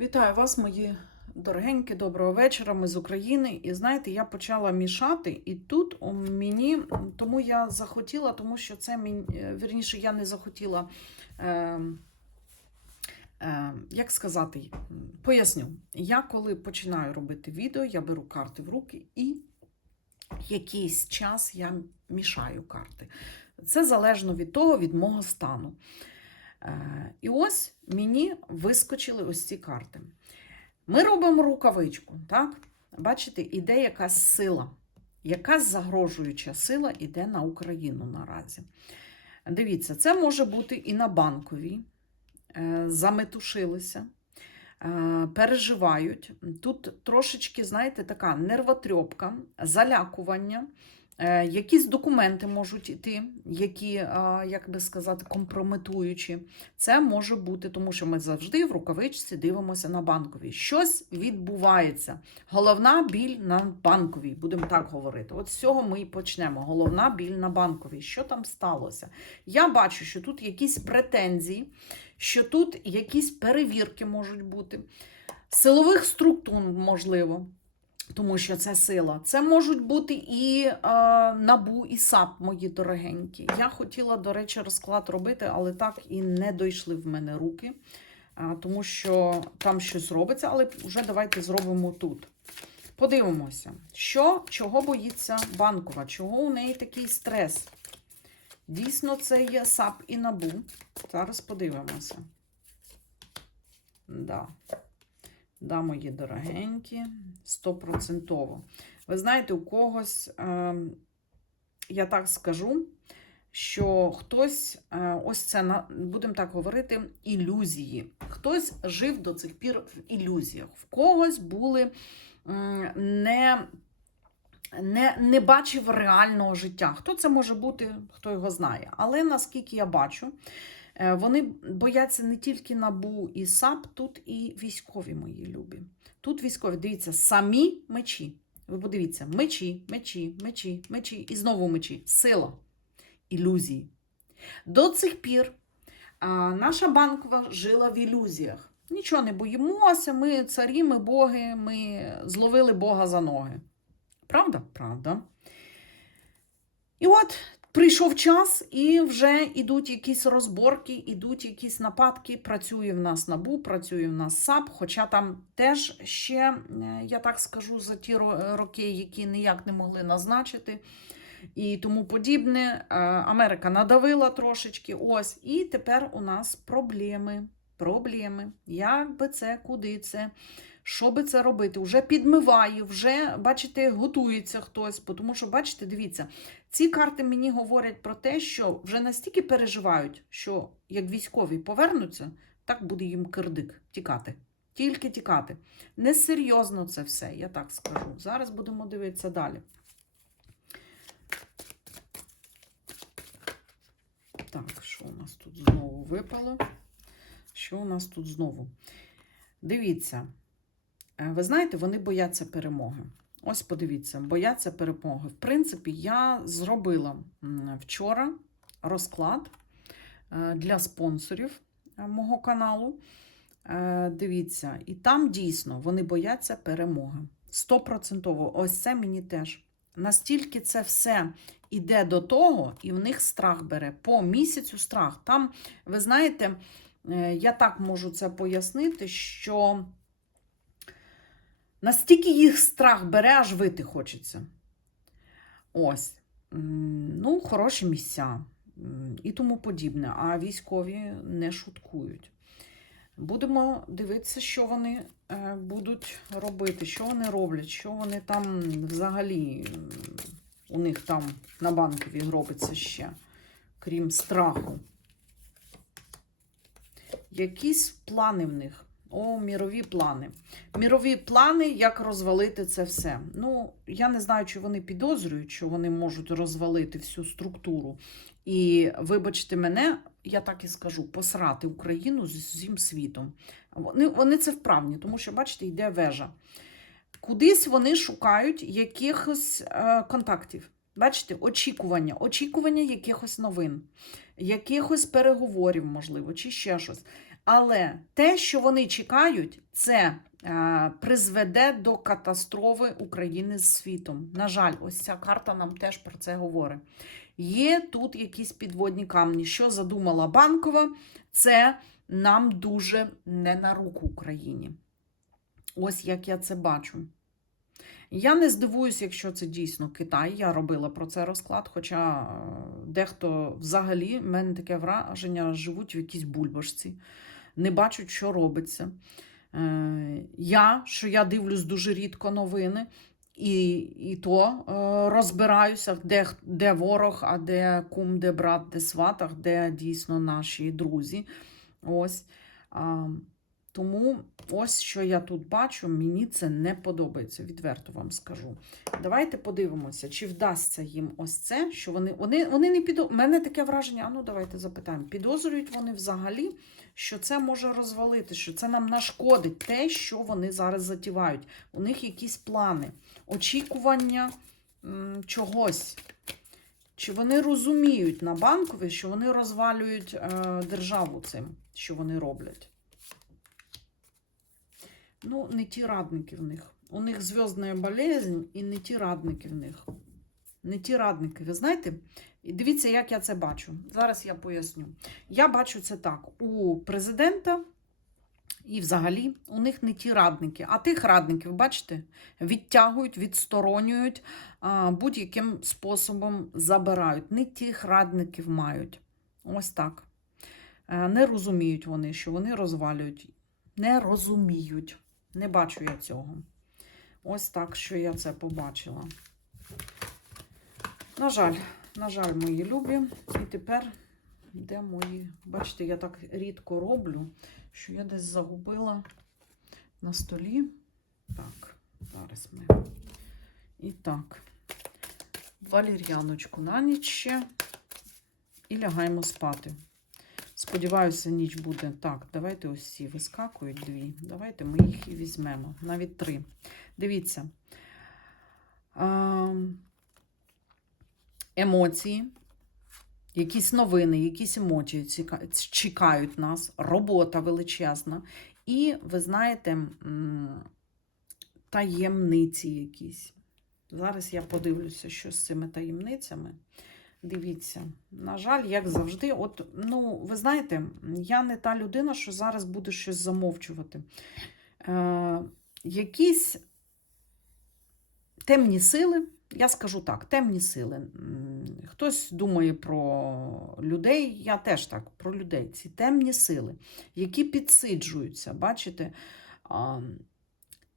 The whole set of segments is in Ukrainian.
Вітаю вас, мої дорогенькі, доброго вечора. Ми з України. І знаєте, я почала мішати, і тут у мені, тому я захотіла, тому що це мені, е, вірніше, я не захотіла. Е, е, як сказати, поясню. Я коли починаю робити відео, я беру карти в руки і якийсь час я мішаю карти. Це залежно від того, від мого стану. Е, І ось мені вискочили ось ці карти. Ми робимо рукавичку, так? Бачите, іде якась сила, якась загрожуюча сила іде на Україну наразі. Дивіться, це може бути і на банковій. Е, Заметушилися, е, переживають. Тут трошечки, знаєте, така нервотрьопка, залякування. Е, Якісь документи можуть йти, які, е, як би сказати, компрометуючі. Це може бути, тому що ми завжди в рукавичці дивимося на банковій. Щось відбувається. Головна біль на банковій, будемо так говорити. От з цього ми і почнемо. Головна біль на банковій. Що там сталося? Я бачу, що тут якісь претензії, що тут якісь перевірки можуть бути, силових структур, можливо. Тому що це сила. Це можуть бути і е, набу, і САП, мої дорогенькі. Я хотіла, до речі, розклад робити, але так і не дійшли в мене руки, е, тому що там щось робиться, але вже давайте зробимо тут. Подивимося, що, чого боїться банкова, чого у неї такий стрес. Дійсно, це є САП і набу. Зараз подивимося. Да. Да, мої дорогенькі, стопроцентово. Ви знаєте, у когось, е, я так скажу, що хтось, е, ось це, будемо так говорити, ілюзії. Хтось жив до цих пір в ілюзіях. В когось були не, не, не бачив реального життя. Хто це може бути, хто його знає. Але наскільки я бачу, Вони бояться не тільки набу і САП, тут і військові мої любі. Тут військові, дивіться, самі мечі. Ви подивіться, мечі, мечі, мечі, мечі і знову мечі. Сила, ілюзії. До цих пір наша банкова жила в ілюзіях. Нічого не боїмося, ми царі, ми боги, ми зловили Бога за ноги. Правда? Правда. І от Прийшов час, і вже йдуть якісь розборки, йдуть якісь нападки. Працює в нас набу, працює в нас САП. Хоча там теж ще, е, я так скажу, за ті роки, які ніяк не могли назначити, і тому подібне. Е, Америка надавила трошечки. Ось, і тепер у нас проблеми. Проблеми. Як би це, куди це? Що би це робити? Вже підмиває, вже, бачите, готується хтось. Тому що, бачите, дивіться, ці карти мені говорять про те, що вже настільки переживають, що як військові повернуться, так буде їм кирдик тікати. Тільки тікати. Несерйозно це все, я так скажу. Зараз будемо дивитися далі. Так, що у нас тут знову випало? Що у нас тут знову? Дивіться, ви знаєте, вони бояться перемоги. Ось подивіться, бояться перемоги. В принципі, я зробила вчора розклад е, для спонсорів е, мого каналу. Е, Дивіться, і там дійсно вони бояться перемоги. Стопроцентово. Ось це мені теж. Настільки це все іде до того, і в них страх бере. По місяцю страх. Там, ви знаєте, е, я так можу це пояснити, що. Настільки їх страх бере, аж вити хочеться. Ось. Ну, хороші місця і тому подібне. А військові не шуткують. Будемо дивитися, що вони е, будуть робити, що вони роблять, що вони там взагалі у них там на банкові робиться ще, крім страху. Якісь плани в них. О, мірові плани. Мірові плани, як розвалити це все. Ну, я не знаю, чи вони підозрюють, що вони можуть розвалити всю структуру. І, вибачте мене, я так і скажу, посрати Україну з всім світом. Вони, вони це вправні, тому що, бачите, йде вежа. Кудись вони шукають якихось е, контактів. Бачите, очікування, очікування якихось новин, якихось переговорів, можливо, чи ще щось. Але те, що вони чекають, це е, призведе до катастрофи України з світом. На жаль, ось ця карта нам теж про це говорить. Є тут якісь підводні камні. Що задумала банкова, це нам дуже не на руку Україні. Ось як я це бачу. Я не здивуюсь, якщо це дійсно Китай. Я робила про це розклад, хоча е, дехто взагалі, в мене таке враження, живуть в якійсь бульбашці, не бачать, що робиться. Е, Я, що я дивлюсь дуже рідко новини, і, і то е, розбираюся, де, де ворог, а де кум, де брат, де сватах, де дійсно наші друзі. Ось. Тому ось що я тут бачу, мені це не подобається, відверто вам скажу. Давайте подивимося, чи вдасться їм ось це, що вони. Вони, вони не підо... У мене таке враження, а ну давайте запитаємо. Підозрюють вони взагалі, що це може розвалити, що це нам нашкодить те, що вони зараз затівають. У них якісь плани, очікування м, чогось. Чи вони розуміють на банкові, що вони розвалюють е, державу цим, що вони роблять? Ну, не ті радники в них. У них зв'язна болезнь і не ті радники в них. Не ті радники. Ви знаєте? І дивіться, як я це бачу. Зараз я поясню. Я бачу це так: у президента і взагалі у них не ті радники, а тих радників, бачите, відтягують, відсторонюють, будь-яким способом забирають. Не тих радників мають. Ось так. Е, Не розуміють вони, що вони розвалюють. Не розуміють. Не бачу я цього. Ось так, що я це побачила. На жаль, на жаль, мої любі. І тепер де мої. Бачите, я так рідко роблю, що я десь загубила на столі. Так, зараз ми. І так, валір'яночку на ніч ще. І лягаємо спати. Сподіваюся, ніч буде. Так, давайте ось ці вискакують дві. Давайте ми їх і візьмемо. Навіть три. Дивіться. Ем, Емоції, якісь новини, якісь емоції чекають нас, робота величезна. І, ви знаєте, таємниці якісь. Зараз я подивлюся, що з цими таємницями. Дивіться, на жаль, як завжди, от, ну, ви знаєте, я не та людина, що зараз буде щось замовчувати. Е, якісь темні сили, я скажу так, темні сили. Хтось думає про людей, я теж так, про людей. Ці темні сили, які підсиджуються, бачите, а,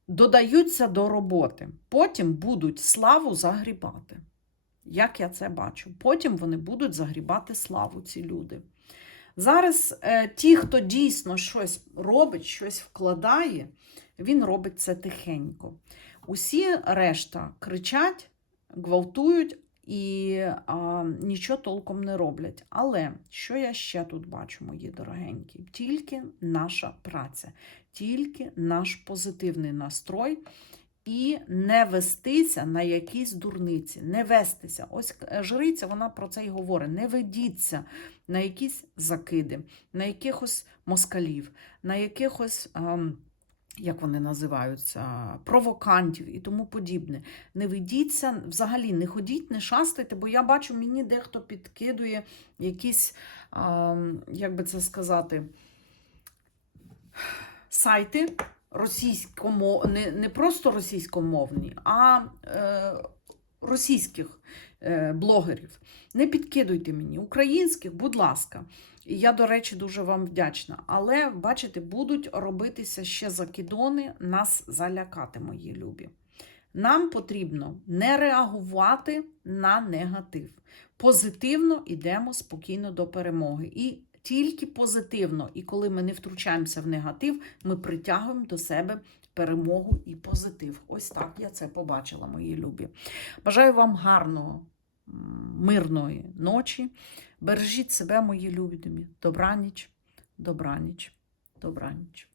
додаються до роботи. Потім будуть славу загрібати. Як я це бачу. Потім вони будуть загрібати славу, ці люди. Зараз е, ті, хто дійсно щось робить, щось вкладає, він робить це тихенько. Усі решта кричать, гвалтують і а, нічого толком не роблять. Але що я ще тут бачу, мої дорогенькі? Тільки наша праця, тільки наш позитивний настрой і не вестися на якісь дурниці, не вестися. Ось жриця, вона про це й говорить: не ведіться на якісь закиди, на якихось москалів, на якихось. ем, як вони називаються, провокантів і тому подібне. Не ведіться, взагалі не ходіть, не шастайте, бо я бачу, мені дехто підкидує якісь, ем, як би це сказати, сайти російськомо... не, не просто російськомовні, а е, російських е, блогерів. Не підкидуйте мені, українських, будь ласка. І я, до речі, дуже вам вдячна. Але, бачите, будуть робитися ще закидони, нас залякати, мої любі. Нам потрібно не реагувати на негатив. Позитивно йдемо спокійно до перемоги. І тільки позитивно, і коли ми не втручаємося в негатив, ми притягуємо до себе перемогу і позитив. Ось так я це побачила, мої любі. Бажаю вам гарного, мирної ночі. Бережіть себе, мої любі. Добраніч, добраніч, добраніч.